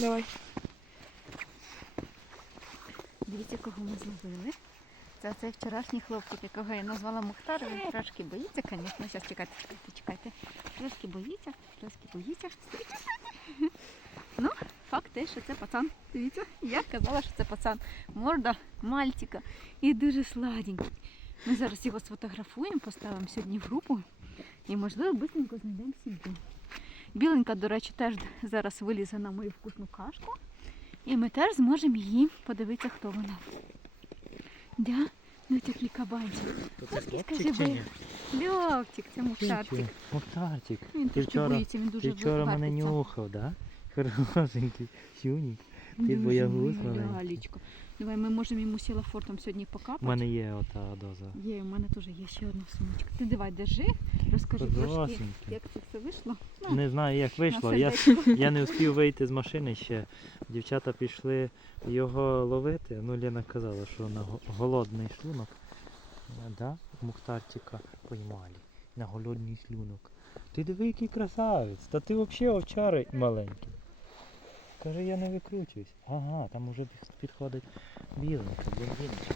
Давай. Дивіться, кого ми зловили. Це цей вчорашній хлопчик, якого я назвала Мухтар. Він трошки боїться, звісно. Зараз чекайте, чекайте, чекайте. Трошки боїться, трошки боїться. Ну, факт те, що це пацан. Дивіться, я казала, що це пацан. Морда мальчика і дуже сладенький. Ми зараз його сфотографуємо, поставимо сьогодні в групу і, можливо, быстренько знайдемо сім'ю. Біленька, до речі, теж зараз вилізе на мою вкусну кашку. І ми теж зможемо її подивитися, хто вона. Да? Ну такий кабанчик. Льовчик, це мухтарчик. Мухтарчик. Він вчора- боїться, він дуже Ти вчора мене нюхав, так? да? Хорошенький, сюнік. Ти боягуз маленький. Галічко. Давай ми можемо йому сілафортом сьогодні покапати. У мене є ота доза. Є, у мене теж є ще одна сумочка. Ти давай, держи, розкажи трошки, як це все вийшло. Не знаю, як вийшло. Я, сердечко. я не встиг вийти з машини ще. Дівчата пішли його ловити. Ну, Лена казала, що на го- голодний шлунок. е, Да? Мухтарчика поймали. На голодний шлунок. Ти диви, який красавець. Та ти взагалі овчарий маленький. Каже, я не викручуюсь. Ага, там уже підходить біленька, блондиночка.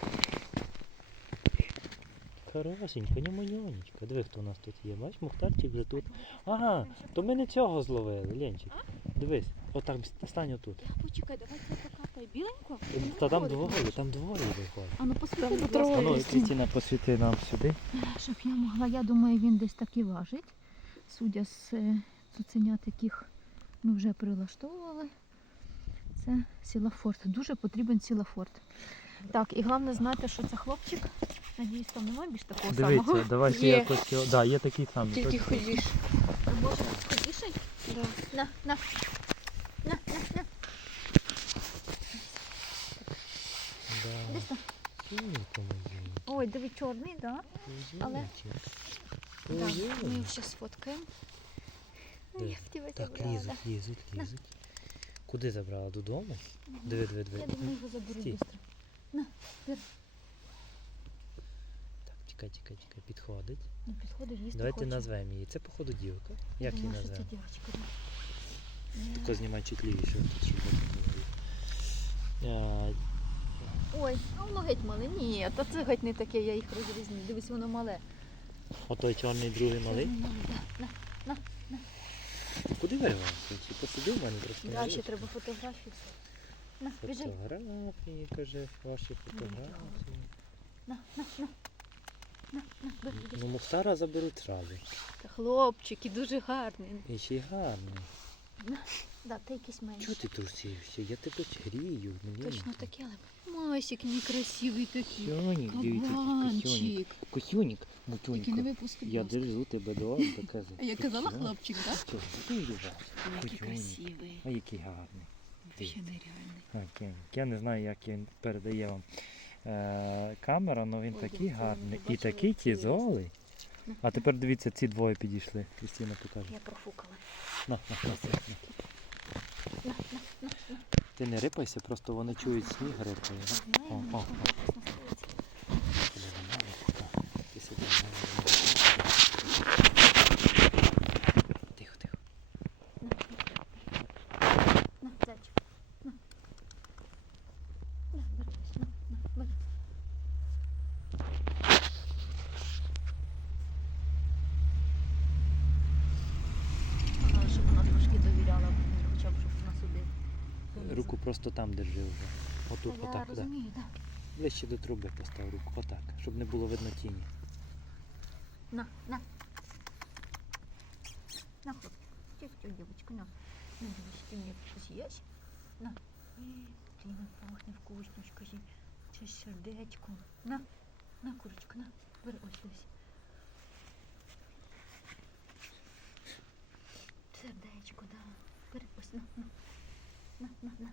Хорошенька, не манюнечка. Диви, хто у нас тут є. Бач, Мухтарчик вже тут. Ага, то ми не цього зловили, Ленчик. Дивись, отак стань отут. Почекай, давай це покапай. Біленько? Та там двоє, там двоє виходить. А ну посвіти, будь ласка, А ну, Крістіна, посвіти нам сюди. Щоб я могла, я думаю, він десь так і важить. Судя з е, цуценят, яких ми вже прилаштовували. Це сілафорт. Дуже потрібен сілафорт. Так, і головне знати, що це хлопчик. Надіюсь, там немає більш такого самого. Дивіться, давайте Є. якось його. Да, є такий самий. Тільки точно. ходиш. Може, скоріший? Да. На, на. На, на, на. Да. Десь там. Ой, диви, чорний, да? Але- Ой-ой. ми його зараз сфоткаємо. Я в тебе Так, лізуть, лізуть, лізуть. Куди забрала? Додому? Диви, диви, диви. Я думаю, його заберу Стій. швидко. На, бери. Так, чекай, чекай, чекай, підходить. Ну, підходиш, їсти Давайте хоче. назвемо її. Це походу дівка. Я Як її думаю, що це назвемо? дівчинка, да. Тільки знімай чітлівіше, тут, щоб видно було. Е, Ой, а воно геть мале. Ні, та це геть не таке, я їх розрізню. Дивись, воно мале. Отой чорний другий малий. Воно мале, да. Куди вирвався? Чи посидив в мене трошки? Да, ще треба фотографію. На, біжи. Фотографії, каже, ваші фотографії. На, на, на. На, на, бери, бери. Ну, Мухтара заберуть зразу. Та Хлопчик, і дуже гарний. І ще й гарний. Да, ти якийсь менший. Чого ти трусився? Я тебе грію. Мені Точно таке, але Масик мій такий. Косюнік, дивіться, косюнік. Кабанчик. Косюнік, Тільки не випусти, Я держу тебе до доказу. А я казала хлопчик, так? Що, ти любиш? Який красивий. А який гарний. Вообще нереальний. Так, я- я не знаю, як він передає вам е, камера, але він Ой, такий я гарний. І бачила, такий як це тізолий. А тепер дивіться, ці двоє підійшли. Крістіна покаже. Я профукала. На, на, на, на. Ти не рипайся, просто вони чують сніг рипає. О, о, о. Ти сиди, Тихо, тихо. На, зайчик. На. На, бери, на, на, бери. Ага, Щоб вона трошки довіряла, хоча б щоб вона собі. вилізла Руку просто там держи вже. Отут, Та я отак, да. розумію, так. Ближче до труби постав руку, отак, щоб не було видно тіні. На, на. На, хлопчик. Тихо, тихо, девочка, на. На, девочка, ты мне съешь? На. Эй, Ты на пахне вкусничка. зі. Це ж сердечко. На, на, курочка, на. Бери, ось дивись. Сердечко, да. Бери, ось, на, на. На, на, на. На,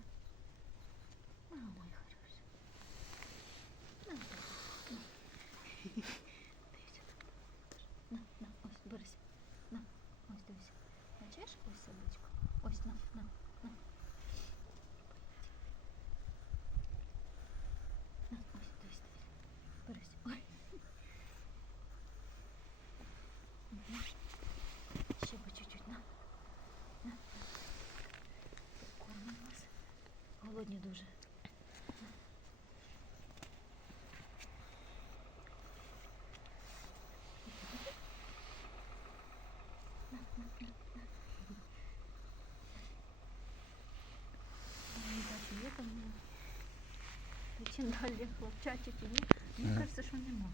Далі хлопчачі чи ні? Мені кажеться, що нема.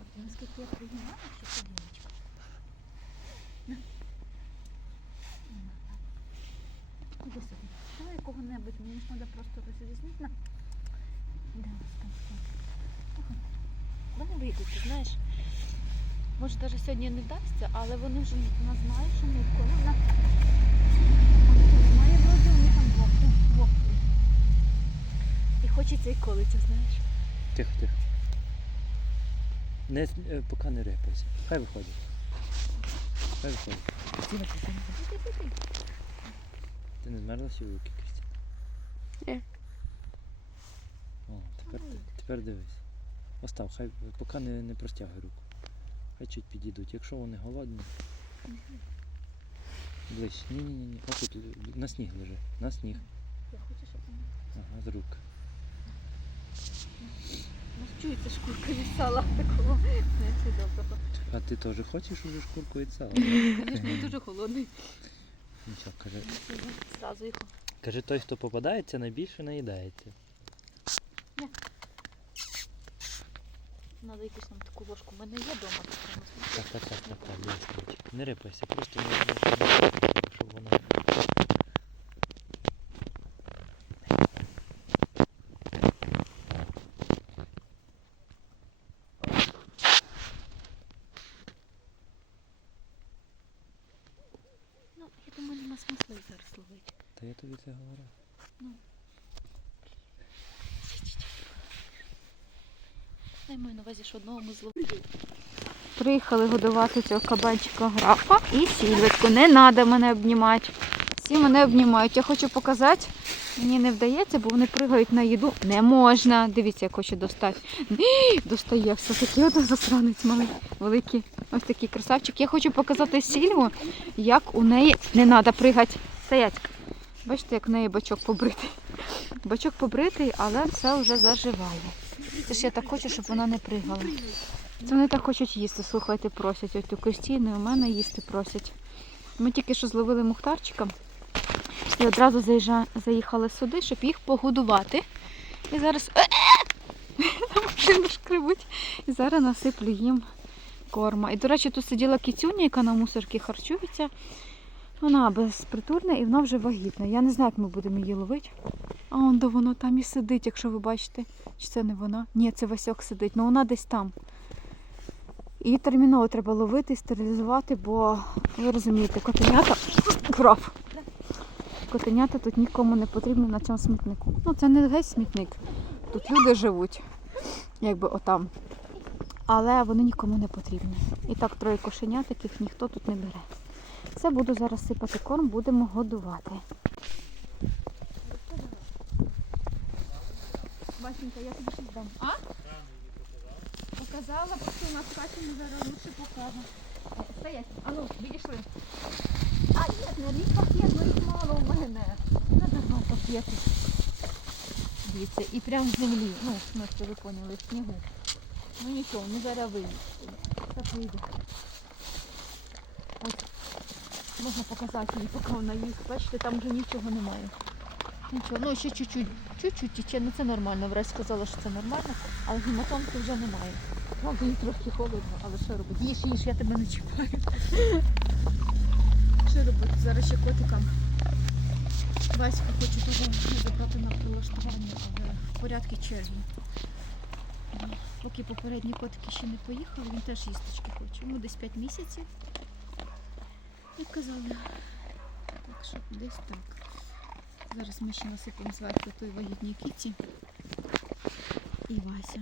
От наскільки я приймала, що це дівчинка. На. Іди собі. Давай якого-небудь, мені ж треба просто розрізнити. На. Ось так. Вони вийдуть, знаєш. Може, навіть сьогодні не вдасться, але вони вже нас знають, що ми коли на. Має вроді у них там двох. О, двох. І хочеться і колиться, знаєш. Тихо, тихо. Не, е, поки не рипайся. Хай виходить. Хай виходить. Кристина, Кристина. Ти-ти-ти-ти. Не змерзла всі руки, Кристина? Ні. О, тепер, тепер дивись. Остав, хай поки не, не простягуй руку. Хай чуть підійдуть. Якщо вони голодні. Ближче. Ні, ні, ні, ні. Отут е, на сніг лежи. На сніг. Я хочу, щоб вони Ага, з рук. Чується шкурка від сала такого не доброго. А ти теж хочеш уже шкурку від сала? Звісно, він дуже холодний. Нічого, каже. Зразу їх. Каже, той, хто попадається, найбільше наїдається. Треба якусь нам таку ложку. У мене є вдома. Так, так, так, так, так, Ромчик. Не рипайся, просто не, не, не, щоб воно. Ну, мене смисла їх зараз ловити. Та я тобі це говорю. Я маю на увазі, що одного ми зловили. Приїхали годувати цього кабанчика графа і сільветку. Не треба мене обнімати. Всі мене обнімають. Я хочу показати. Мені не вдається, бо вони пригають на їду. Не можна. Дивіться, як хочу достати. Достає все таки один засранець малий, великий. Ось такий красавчик. Я хочу показати сільву, як у неї не треба пригати. Стоять. Бачите, як в неї бачок побритий. Бачок побритий, але все вже заживає. Це ж я так хочу, щоб вона не пригала. Це вони так хочуть їсти, слухайте, просять. От у Кристіни, у мене їсти просять. Ми тільки що зловили мухтарчика і одразу заїхали сюди, щоб їх погодувати. І зараз на шкребуть. І зараз насиплю їм корма. І, до речі, тут сиділа кіцюня, яка на мусорці харчується. Вона безпритульна і вона вже вагітна. Я не знаю, як ми будемо її ловити. А он де воно там і сидить, якщо ви бачите. Чи це не вона? Ні, це Васьок сидить, але вона десь там. Її терміново треба ловити і стерилізувати, бо ви розумієте, котенята граф. Котенята тут нікому не потрібні на цьому смітнику. Ну, це не геть смітник. Тут люди живуть, якби отам. Але вони нікому не потрібні. І так троє кошенят, яких ніхто тут не бере. Все, буду зараз сипати корм, будемо годувати. Васенька, я тобі щось дам. А? Показала, просто у нас хаті зараз лучше. Е, Стоять, а ну, відійшли. А, ні, не рік пакет, ну їх мало у мене. Надо два пакети. Дивіться, і прямо в землі. Ну, в смысле, ви поняли, в снігу. Ну нічого, не зараз вийде. Та вийде. Ось. Можна показати їй, поки вона їсть. Бачите, там вже нічого немає. Нічого, ну ще чуть-чуть. Чуть-чуть тече, ну це нормально. Врач сказала, що це нормально, але гематомки вже немає. Правда, їй трохи холодно, але що робити? Їж, їж, я тебе не чекаю. Що робити? Зараз ще котикам. Васька хоче того забрати на прилаштування, але в порядку черги. Поки попередні котики ще не поїхали, він теж їсточки хоче. Йому десь 5 місяців. Як казали. Так що десь так. Зараз ми ще насипемо зверху той вагітній кіті і Вася.